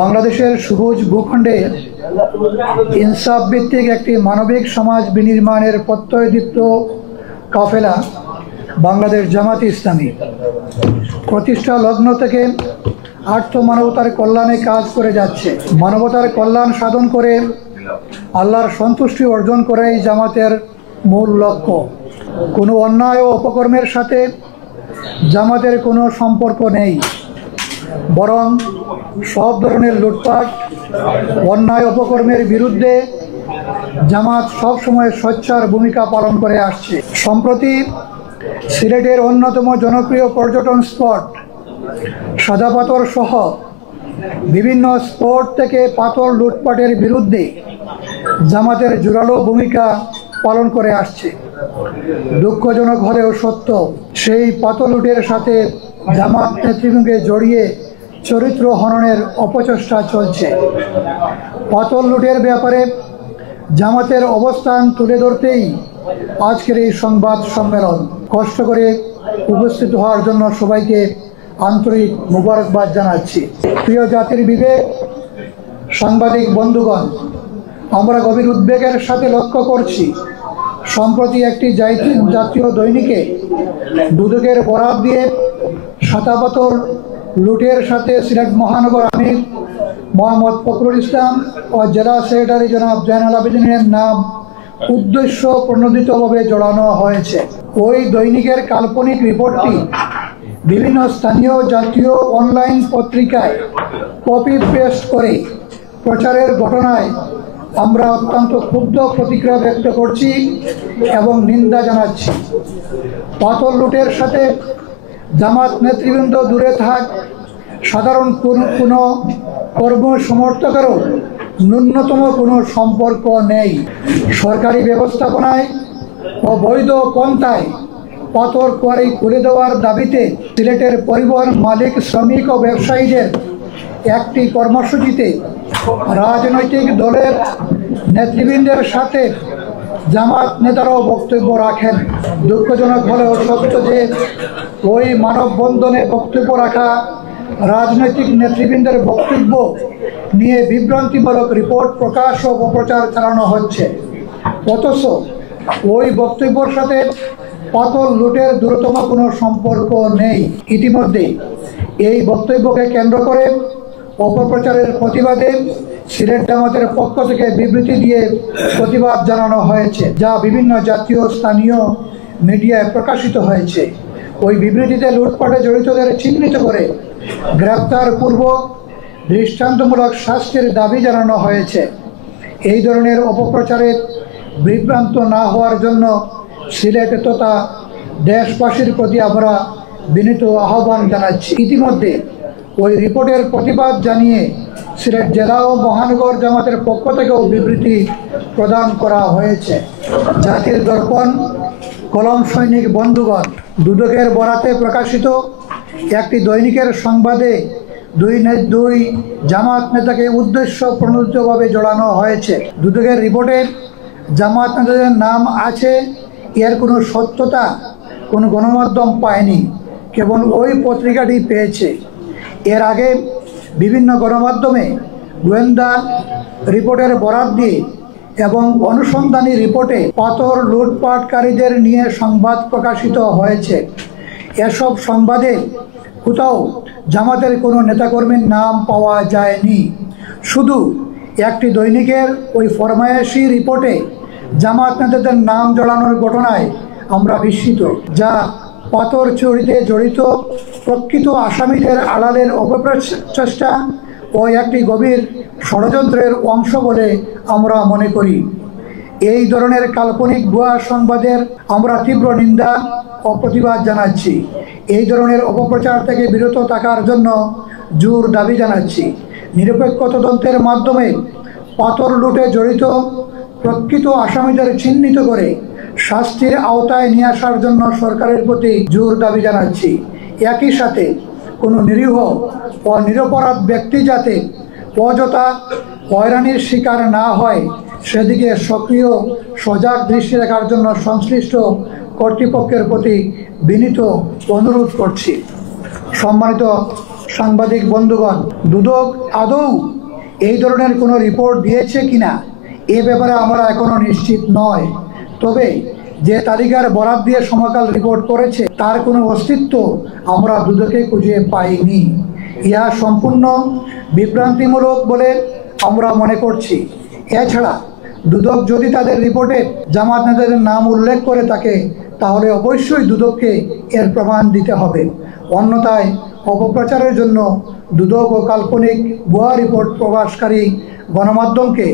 বাংলাদেশের সবুজ ভূখণ্ডে ইনসাফ ভিত্তিক একটি মানবিক সমাজ বিনির্মাণের প্রত্যয়দীপ্ত কাফেলা বাংলাদেশ জামাতে ইসলামী প্রতিষ্ঠা লগ্ন থেকে আর্থ মানবতার কল্যাণে কাজ করে যাচ্ছে। মানবতার কল্যাণ সাধন করে আল্লাহর সন্তুষ্টি অর্জন করাই জামাতের মূল লক্ষ্য। কোনো অন্যায় ও অপকর্মের সাথে জামাতের কোনো সম্পর্ক নেই, বরং সব ধরনের লুটপাট অন্যায় অপকর্মের বিরুদ্ধে জামাত সবসময় সোচ্চার ভূমিকা পালন করে আসছে। সম্প্রতি সিলেটের অন্যতম জনপ্রিয় পর্যটন স্পট সাদা পাথর সহ বিভিন্ন স্পট থেকে পাথর লুটপাটের বিরুদ্ধে জামাতের জোরালো ভূমিকা পালন করে আসছে। দুঃখজনক হলেও সত্য, সেই পাথর লুটের সাথে জামাত নেতৃবৃন্দকে জড়িয়ে চরিত্র হননের অপচেষ্টা চলছে। পাথর লুটের ব্যাপারে জামাতের অবস্থান তুলে ধরতেই আজকের এই সংবাদ সম্মেলন। কষ্ট করে উপস্থিত হওয়ার জন্য সবাইকে আন্তরিক মোবারকবাদ জানাচ্ছি। প্রিয় জাতির বিবেক, সাংবাদিক বন্ধুগণ, আমরা গভীর উদ্বেগের সাথে লক্ষ্য করছি সম্প্রতি একটি জাতীয় দৈনিকে দুদকের বরাত দিয়ে সাদা পাথর লুটের সাথে সিলেট মহানগর আমির মোহাম্মদ ফখরুল ইসলাম ও জেলা সেক্রেটারি জনাব জয়নাল আবেদিনের নাম উদ্দেশ্য প্রণোদিতভাবে জড়ানো হয়েছে। ওই দৈনিকের কাল্পনিক রিপোর্টটি বিভিন্ন স্থানীয় জাতীয় অনলাইন পত্রিকায় কপি পেস্ট করে প্রচারের ঘটনায় আমরা অত্যন্ত ক্ষুব্ধ প্রতিক্রিয়া ব্যক্ত করছি এবং নিন্দা জানাচ্ছি। পাথর লুটের সাথে জামাত নেতৃবৃন্দ দূরে থাক, সাধারণ কোনো কর্ম সমর্থকেরও ন্যূনতম কোনো সম্পর্ক নেই। সরকারি ব্যবস্থাপনায় ও বৈধ পন্থায় পাথর কোয়ারি খুলে দেওয়ার দাবিতে সিলেটের পরিবহন মালিক, শ্রমিক ও ব্যবসায়ীদের একটি কর্মসূচিতে রাজনৈতিক দলের নেতৃবৃন্দের সাথে জামাত নেতারাও বক্তব্য রাখেন। দুঃখজনক হলেও সত্য যে ওই মানববন্ধনে বক্তব্য রাখা রাজনৈতিক নেতৃবৃন্দের বক্তব্য নিয়ে বিভ্রান্তিমূলক রিপোর্ট প্রকাশ ও অপপ্রচার চালানো হচ্ছে। অথচ ওই বক্তব্যের সাথে পাথর লুটের দূরতম কোনো সম্পর্ক নেই। ইতিমধ্যে এই বক্তব্যকে কেন্দ্র করে অপপ্রচারের প্রতিবাদে সিলেট জামাতের পক্ষ থেকে বিবৃতি দিয়ে প্রতিবাদ জানানো হয়েছে, যা বিভিন্ন জাতীয় স্থানীয় মিডিয়ায় প্রকাশিত হয়েছে। ওই বিবৃতিতে লুটপাটে জড়িতদের চিহ্নিত করে গ্রেপ্তারপূর্বক দৃষ্টান্তমূলক শাস্তির দাবি জানানো হয়েছে। এই ধরনের অপপ্রচারে বিভ্রান্ত না হওয়ার জন্য সিলেট তথা দেশবাসীর প্রতি আমরা বিনীত আহ্বান জানাচ্ছি। ইতিমধ্যে ওই রিপোর্টের প্রতিবাদ জানিয়ে সিলেট জেলা ও মহানগর জামাতের পক্ষ থেকেও বিবৃতি প্রদান করা হয়েছে। জাতির দর্পণ, কলম সৈনিক বন্ধুগণ, দুদকের বরাতে প্রকাশিত একটি দৈনিকের সংবাদে দুই জামাত নেতাকে উদ্দেশ্য প্রণোদিতভাবে জড়ানো হয়েছে। দুদকের রিপোর্টে জামাত নেতাদের নাম আছে, এর কোনো সত্যতা কোনো গণমাধ্যম পায়নি, কেবল ওই পত্রিকাটি পেয়েছে। এর আগে বিভিন্ন গণমাধ্যমে গোয়েন্দা রিপোর্টের বরাত দিয়ে এবং অনুসন্ধানী রিপোর্টে পাথর লুটপাটকারীদের নিয়ে সংবাদ প্রকাশিত হয়েছে। এসব সংবাদে কোথাও জামাতের কোনো নেতাকর্মীর নাম পাওয়া যায়নি। শুধু একটি দৈনিকের ওই ফরমায়েশি রিপোর্টে জামাত নেতাদের নাম জড়ানোর ঘটনায় আমরা বিস্মিত, যা পাথর চুরিতে জড়িত প্রকৃত আসামিদের আড়ালের অপপ্রচেষ্টা ও একটি গভীর ষড়যন্ত্রের অংশ বলে আমরা মনে করি। এই ধরনের কাল্পনিক ভুয়া সংবাদের আমরা তীব্র নিন্দা ও প্রতিবাদ জানাচ্ছি। এই ধরনের অপপ্রচার থেকে বিরত থাকার জন্য জোর দাবি জানাচ্ছি। নিরপেক্ষ তদন্তের মাধ্যমে পাথর লুটে জড়িত প্রকৃত আসামিদের চিহ্নিত করে শাস্তির আওতায় নিয়ে আসার জন্য সরকারের প্রতি জোর দাবি জানাচ্ছি। একই সাথে কোনো নিরীহ ও নিরপরাধ ব্যক্তি যাতে অযথা হয়রানির শিকার না হয় সেদিকে সক্রিয় সজাগ দৃষ্টি রাখার জন্য সংশ্লিষ্ট কর্তৃপক্ষের প্রতি বিনীত অনুরোধ করছি। সম্মানিত সাংবাদিক বন্ধুগণ, দুদক আদৌ এই ধরনের কোনো রিপোর্ট দিয়েছে কিনা এ ব্যাপারে আমরা এখনো নিশ্চিত নয়। তবে যে তালিকার বরাত দিয়ে সমকাল রিপোর্ট করেছে তার কোনো অস্তিত্ব আমরা দুদকে খুঁজে পাইনি। ইহা সম্পূর্ণ বিভ্রান্তিমূলক বলে আমরা মনে করছি। এছাড়া দুদক যদি তাদের রিপোর্টে জামাত নেতাদের নাম উল্লেখ করে থাকে তাহলে অবশ্যই দুদককে এর প্রমাণ দিতে হবে। অন্যথায় অপপ্রচারের জন্য দুদক ও কাল্পনিক ভুয়া রিপোর্ট প্রকাশকারী গণমাধ্যমকে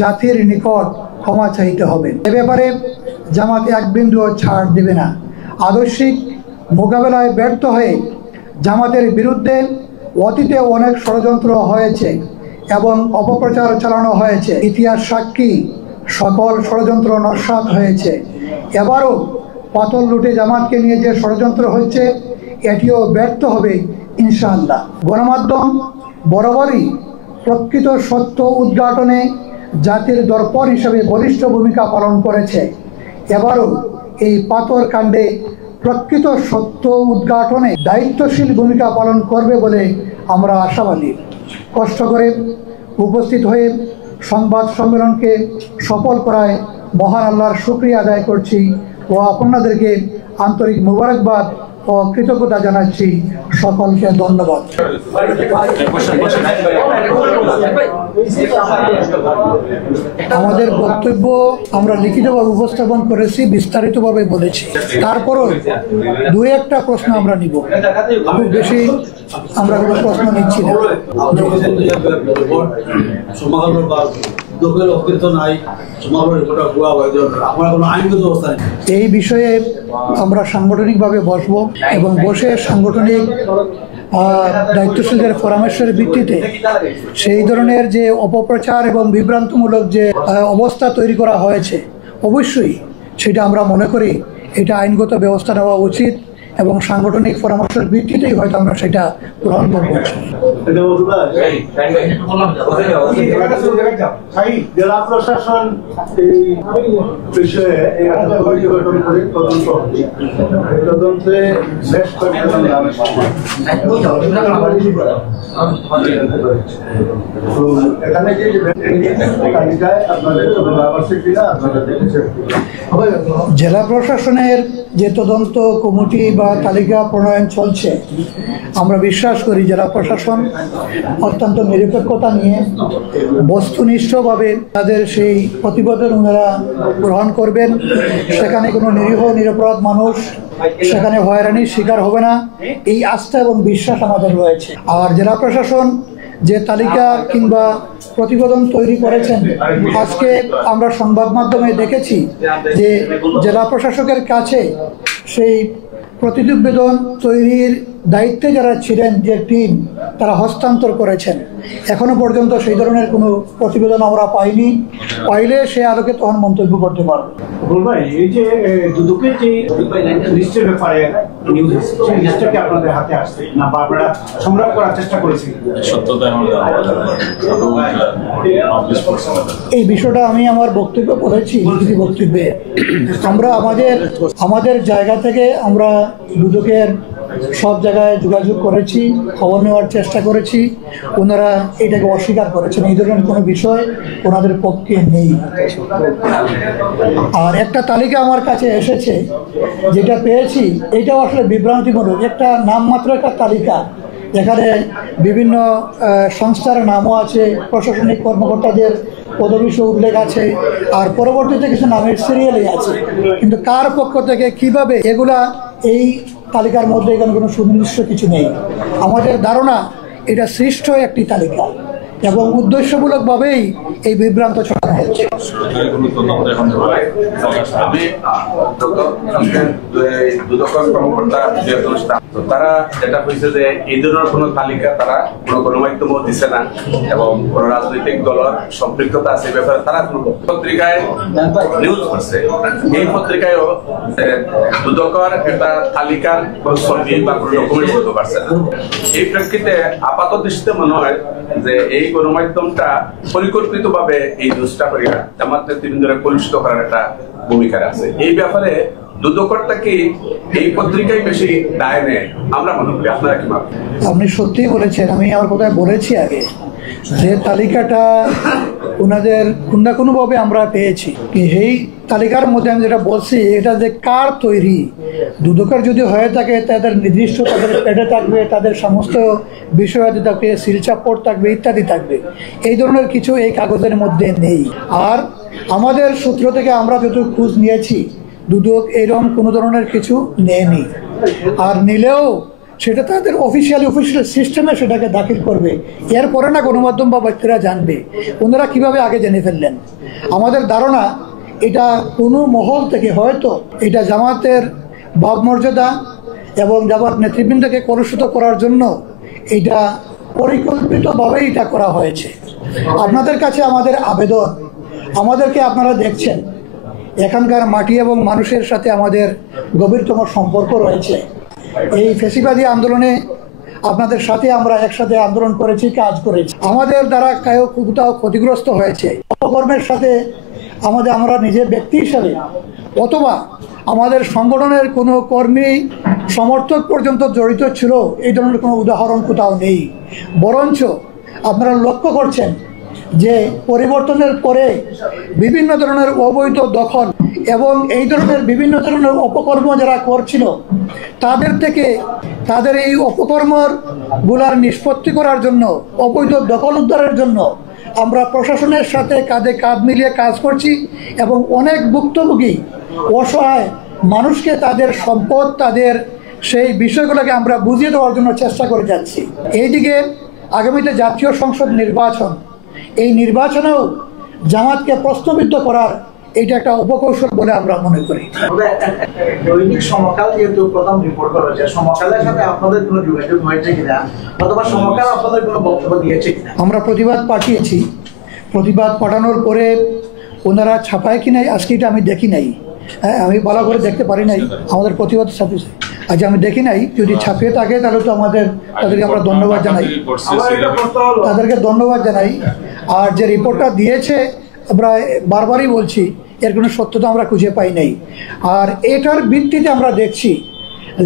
জাতির নিকট ক্ষমা চাইতে হবে। এ ব্যাপারে জামাত এক বিন্দুও ছাড় দেবে না। আদর্শিক মোকাবেলায় ব্যর্থ হয়ে জামাতের বিরুদ্ধে অতীতে অনেক ষড়যন্ত্র হয়েছে এবং অপপ্রচার চালানো হয়েছে। ইতিহাস সাক্ষী সকল ষড়যন্ত্র নস্যাৎ হয়েছে। এবারও পাথর লুটে জামাতকে নিয়ে যে ষড়যন্ত্র হচ্ছে এটিও ব্যর্থ হবে ইনশাআল্লাহ। গণমাধ্যম বরাবরই প্রকৃত সত্য উদ্ঘাটনে জাতির দর্পণ হিসেবে বলিষ্ঠ ভূমিকা পালন করেছে। এবারও এই পাথর কাণ্ডে প্রকৃত সত্য উদ্ঘাটনে দায়িত্বশীল ভূমিকা পালন করবে বলে আমরা আশাবাদী। কষ্ট করে উপস্থিত হয়ে সংবাদ সম্মেলনকে সফল করায় মহান আল্লাহর শুকরিয়া আদায় করছি ও আপনাদেরকে আন্তরিক মোবারকবাদ ও কৃতজ্ঞতা জানাচ্ছি। সকলকে ধন্যবাদ। আমাদের বক্তব্য আমরা লিখিতভাবে উপস্থাপন করেছি, বিস্তারিতভাবে বলেছি। তারপরও দু একটা প্রশ্ন আমরা নিব, খুব বেশি আমরা কোনো প্রশ্ন নিচ্ছি না। এই বিষয়ে আমরা সাংগঠনিকভাবে বসবো এবং বসে সাংগঠনিক দায়িত্বশীলদের পরামর্শের ভিত্তিতে সেই ধরনের যে অপপ্রচার এবং বিভ্রান্তমূলক যে অবস্থা তৈরি করা হয়েছে অবশ্যই সেটা আমরা মনে করি এটা আইনগত ব্যবস্থা নেওয়া উচিত এবং সাংগঠনিক পরামর্শের ভিত্তিতেই হয়তো আমরা সেটা গ্রহণ করবো। জেলা প্রশাসন এই বিষয়ে তদন্তে বেশ এখানে যে তালিকায় আপনাদের জেলা প্রশাসনের যে তদন্ত কমিটি বা তালিকা প্রণয়ন চলছে আমরা বিশ্বাস করি জেলা প্রশাসন অত্যন্ত নিরপেক্ষতা নিয়ে বস্তুনিষ্ঠভাবে তাদের সেই প্রতিবেদন ওনারা গ্রহণ করবেন। সেখানে কোনো নিরীহ নিরপরাধ মানুষ সেখানে হয়রানির শিকার হবে না, এই আস্থা এবং বিশ্বাস আমাদের রয়েছে। আর জেলা প্রশাসন যে তালিকা কিংবা প্রতিবেদন তৈরি করেছেন আজকে আমরা সংবাদ মাধ্যমে দেখেছি যে জেলা প্রশাসকের কাছে সেই প্রতিবেদন তৈরির দায়িত্বে যারা ছিলেন যে টিম তারা হস্তান্তর করেছেন। এখনো পর্যন্ত সেই ধরনের কোনো প্রতিবেদন আমরা পাইনি, পাইলে সে আলোকে তখন মন্তব্য করতে পারবো। ভাই এই যে দুদকের যে লিস্টের ব্যাপারে নিউজ সেই লিস্টটা কি আপনাদের হাতে আসছে না বা আপনারা সংগ্রহ করার চেষ্টা করেছেন? এই বিষয়টা আমি আমার বক্তব্য বলেছি, লিখিত বক্তব্যে আমরা আমাদের জায়গা থেকে আমরা দুদকের সব জায়গায় যোগাযোগ করেছি, খবর নেওয়ার চেষ্টা করেছি, ওনারা এটাকে অস্বীকার করেছেন। এই ধরনের কোনো বিষয় ওনাদের পক্ষে নেই। আর একটা তালিকা আমার কাছে এসেছে যেটা পেয়েছি এটাও আসলে বিভ্রান্তিমূলক, একটা নামমাত্র একটা তালিকা যেখানে বিভিন্ন সংস্থার নামও আছে, প্রশাসনিক কর্মকর্তাদের পদবিসহ উল্লেখ আছে, আর পরবর্তীতে কিছু নামের সিরিয়ালই আছে, কিন্তু কার পক্ষ থেকে কিভাবে এগুলা এই তালিকার মধ্যে এখানে কোনো সুনির্দিষ্ট কিছু নেই। আমাদের ধারণা এটা সৃষ্ট একটি তালিকা এবং উদ্দেশ্যমূলকভাবেই এই বিভ্রান্ত ছড়ানো হচ্ছে। তারা যেটা হয়েছে যে এই ধরনের কোনো তালিকা তারা কোনো গণমাধ্যমও দিচ্ছে না এবং কোনো রাজনৈতিক দলের সম্পৃক্ততা আছে ব্যাপারে তারা কোনো পত্রিকায় নিউজ করছে। এই পত্রিকায়ও দুদকের একটা তালিকার ছবি বা কোনো ডকুমেন্ট করতে পারছে না। এই প্রেক্ষিতে আপাত দৃষ্টিতে মনে হয় যে এই গণমাধ্যমটা পরিকল্পিতভাবে এই নিউজটা করিয়া জামাত নেতৃবৃন্দরে কলুষিত করার একটা ভূমিকা আছে। এই ব্যাপারে দুদকটা কি এই পত্রিকায় বেশি দায় নেয় আমরা মনে করি, আপনারা কি ভাবেন? আপনি সত্যিই বলেছেন। আমি আমার কথায় বলেছি আগে যে তালিকাটা ওনাদের কোনো না কোনোভাবে আমরা পেয়েছি। এই তালিকার মধ্যে আমি যেটা বলছি, এটা যে কার তৈরি, দুদকের যদি হয়ে থাকে তাদের নির্দিষ্ট তাদের পেটে থাকবে, তাদের সমস্ত বিষয়াদি থাকবে, শিলচাপড় থাকবে, ইত্যাদি থাকবে। এই ধরনের কিছু এই কাগজের মধ্যে নেই। আর আমাদের সূত্র থেকে আমরা যতটুকু খোঁজ নিয়েছি, দুদক এরকম কোনো ধরনের কিছু নেয়নি। আর নিলেও সেটা তাদের অফিসিয়াল সিস্টেমে সেটাকে দাখিল করবে। এরপরে না গণমাধ্যম বা ব্যক্তিরা জানবে। ওনারা কিভাবে আগে জেনে ফেললেন? আমাদের ধারণা এটা কোনো মহল থেকে হয়তো এটা জামাতের ভাবমর্যাদা এবং জামাত নেতৃবৃন্দকে কলুষিত করার জন্য এটা পরিকল্পিতভাবে এটা করা হয়েছে। আপনাদের কাছে আমাদের আবেদন, আমাদেরকে আপনারা দেখছেন, এখানকার মাটি এবং মানুষের সাথে আমাদের গভীরতম সম্পর্ক রয়েছে। এই ফ্যাসিবাদী আন্দোলনে আপনাদের সাথে আমরা একসাথে আন্দোলন করেছি, কাজ করেছি। আমাদের দ্বারা কেউ কোথাও ক্ষতিগ্রস্ত হয়েছে, অপকর্মের সাথে আমরা নিজের ব্যক্তি হিসাবে অথবা আমাদের সংগঠনের কোনো কর্মী সমর্থক পর্যন্ত জড়িত ছিল, এই ধরনের কোনো উদাহরণ কোথাও নেই। বরঞ্চ আপনারা লক্ষ্য করছেন যে পরিবর্তনের পরে বিভিন্ন ধরনের অবৈধ দখল এবং এই ধরনের বিভিন্ন ধরনের অপকর্ম যারা করছিল, তাদের থেকে তাদের এই অপকর্মগুলার নিষ্পত্তি করার জন্য, অবৈধ দখল উদ্ধারের জন্য আমরা প্রশাসনের সাথে কাঁধে কাঁধ মিলিয়ে কাজ করছি এবং অনেক ভুক্তভোগী অসহায় মানুষকে তাদের সম্পদ, তাদের সেই বিষয়গুলোকে আমরা বুঝিয়ে দেওয়ার জন্য চেষ্টা করে যাচ্ছি। এইদিকে আগামীতে জাতীয় সংসদ নির্বাচন, এই নির্বাচনেও জামাতকে প্রশ্নবিদ্ধ করার এটা একটা উপকৌশল বলে আমরা মনে করি। দৈনিক সমকাল যেহেতু প্রথম রিপোর্ট করেছে, সমকালের সাথে আপনাদের কোনো যোগাযোগ হয়েছে কিনা অথবা সমকাল আপনাদের কোনো বক্তব্য দিয়েছে কিনা? আমরা প্রতিবাদ পাঠিয়েছি। প্রতিবাদ পাঠানোর পরে ওনারা ছাপায় কি নাই আজকে এটা আমি দেখি নাই। হ্যাঁ, আমি ভালো করে দেখতে পারি নাই আমাদের প্রতিবাদ ছাপিয়েছে। আচ্ছা, আমি দেখি নাই। যদি ছাপিয়ে থাকে তাহলে তো তাদেরকে আমরা ধন্যবাদ জানাই, তাদেরকে ধন্যবাদ জানাই। আর যে রিপোর্টটা দিয়েছে আমরা বারবারই বলছি, এর কোনো সত্যতা আমরা খুঁজে পাই নাই। আর এটার ভিত্তিতে আমরা দেখছি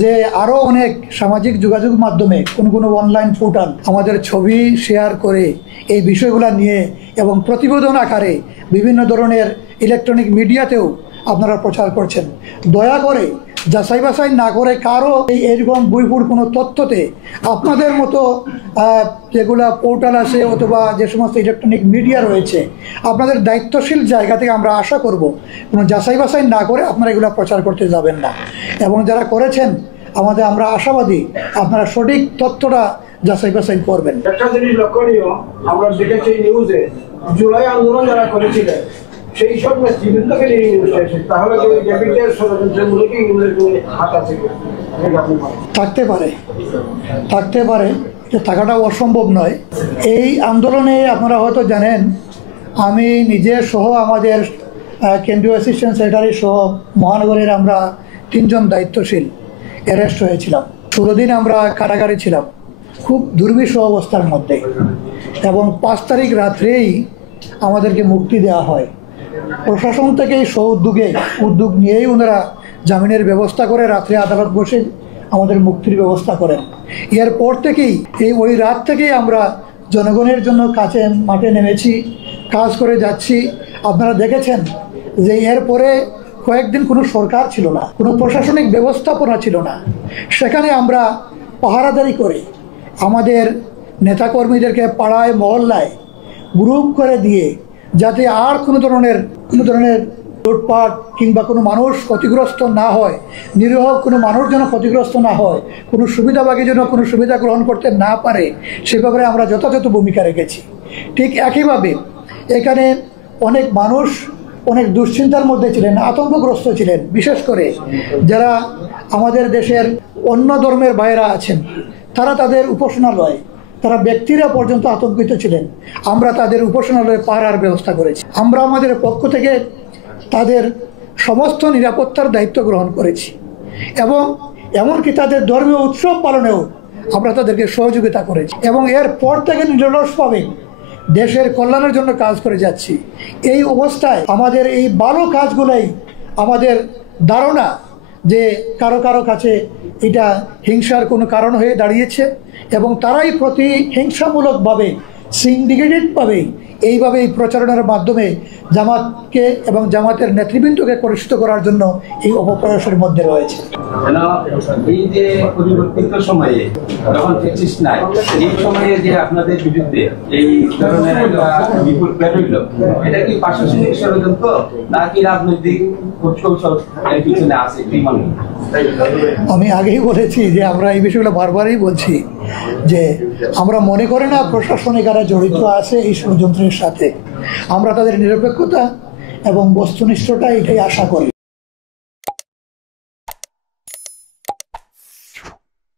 যে আরও অনেক সামাজিক যোগাযোগ মাধ্যমে কোনো অনলাইন পোর্টাল আমাদের ছবি শেয়ার করে এই বিষয়গুলো নিয়ে এবং প্রতিবেদন আকারে বিভিন্ন ধরনের ইলেকট্রনিক মিডিয়াতেও আপনারা প্রচার করছেন। দয়া করে যাচাই বাছাই না করে কারো এইরকম বইপুর কোনো তথ্যতে আপনাদের মতো যেগুলো পোর্টাল আছে অথবা যে সমস্ত ইলেকট্রনিক মিডিয়া রয়েছে, আপনাদের দায়িত্বশীল জায়গা থেকে আমরা আশা করব কোনো যাচাই বাছাই না করে আপনারা এগুলো প্রচার করতে যাবেন না। এবং যারা করেছেন আমরা আশাবাদী আপনারা সঠিক তথ্যটা যাচাই বাছাই করবেন। একটা জিনিস লক্ষণীয়, আমরা দেখেছি নিউজে জুলাই আন্দোলন যারা করেছিলেন সেই সব নেতৃবৃন্দকে নিয়ে নিউজ হয়েছে, তাহলে ডেভিডের ষড়যন্ত্রমূলক নিউজের কোনো হাত আছে থাকতে পারে, থাকাটাও অসম্ভব নয়। এই আন্দোলনে আপনারা হয়তো জানেন, আমি নিজে সহ আমাদের কেন্দ্রীয় অ্যাসিস্ট্যান্ট সেক্রেটারি সহ মহানগরের আমরা 3 জন দায়িত্বশীল অ্যারেস্ট হয়েছিলাম। 16 দিন আমরা কারাগারে ছিলাম, খুব দুর্বিষহ অবস্থার মধ্যে। এবং 5 তারিখ রাত্রেই আমাদেরকে মুক্তি দেওয়া হয়। প্রশাসন থেকে উদ্যোগ নিয়েই ওনারা জামিনের ব্যবস্থা করে রাত্রে আদালত বসে আমাদের মুক্তির ব্যবস্থা করেন। এরপর থেকেই ওই রাত থেকেই আমরা জনগণের জন্য মাঠে নেমেছি, কাজ করে যাচ্ছি। আপনারা দেখেছেন যে এরপরে কয়েকদিন কোনো সরকার ছিল না, কোনো প্রশাসনিক ব্যবস্থাপনা ছিল না। সেখানে আমরা পাহারাদারি করে আমাদের নেতাকর্মীদেরকে পাড়ায় মহল্লায় গ্রুপ করে দিয়ে যাতে আর কোনো ধরনের লুটপাট কিংবা কোনো মানুষ ক্ষতিগ্রস্ত না হয়, নিরীহ কোনো মানুষ যেন ক্ষতিগ্রস্ত না হয়, কোনো সুবিধাভাগী যেন কোনো সুবিধা গ্রহণ করতে না পারে, সে ব্যাপারে আমরা যথাযথ ভূমিকা রেখেছি। ঠিক একইভাবে এখানে অনেক মানুষ অনেক দুশ্চিন্তার মধ্যে ছিলেন, আতঙ্কগ্রস্ত ছিলেন। বিশেষ করে যারা আমাদের দেশের অন্য ধর্মের ভাইয়েরা আছেন, তারা তাদের উপাসনালয়, তারা ব্যক্তিরা পর্যন্ত আতঙ্কিত ছিলেন। আমরা তাদের উপাসনালয়ে পাহারার ব্যবস্থা করেছি। আমরা আমাদের পক্ষ থেকে তাদের সমস্ত নিরাপত্তার দায়িত্ব গ্রহণ করেছি এবং এমনকি তাদের ধর্মীয় উৎসব পালনেও আমরা তাদেরকে সহযোগিতা করেছি এবং এরপর থেকে নিরলসভাবে দেশের কল্যাণের জন্য কাজ করে যাচ্ছি। এই অবস্থায় আমাদের এই ভালো কাজগুলোই আমাদের ধারণা যে কারো কারো কাছে এটা হিংসার কোনো কারণ হয়ে দাঁড়িয়েছে এবং তারাই প্রতিহিংসামূলকভাবে সিন্ডিকেটেডভাবে এইভাবে এই প্রচারণার মাধ্যমে জামাতকে এবং জামাতের নেতৃবৃন্দকে কলুষিত করার জন্য এই অপপ্রয়াসের মধ্যে রয়েছে। এই যে পরিবর্তিত সময়ে যখন ফ্যাসিস্ট নাই, এই সময়ে যে আপনাদের বিরুদ্ধে এই ধরনের একটা রিপোর্ট বের হইল, এটা কি প্রশাসনিক ষড়যন্ত্র নাকি রাজনৈতিক কৌশল এর পিছনে আছে, কি মনে হয়? আমি আগেই বলেছি যে আমরা এই বিষয়গুলো বারবারই বলছি যে আমরা মনে করি না প্রশাসনিকরা জড়িত আছে এই ষড়যন্ত্রের সাথে। আমরা তাদের নিরপেক্ষতা এবং বস্তুনিষ্ঠতা এটাই আশা করি।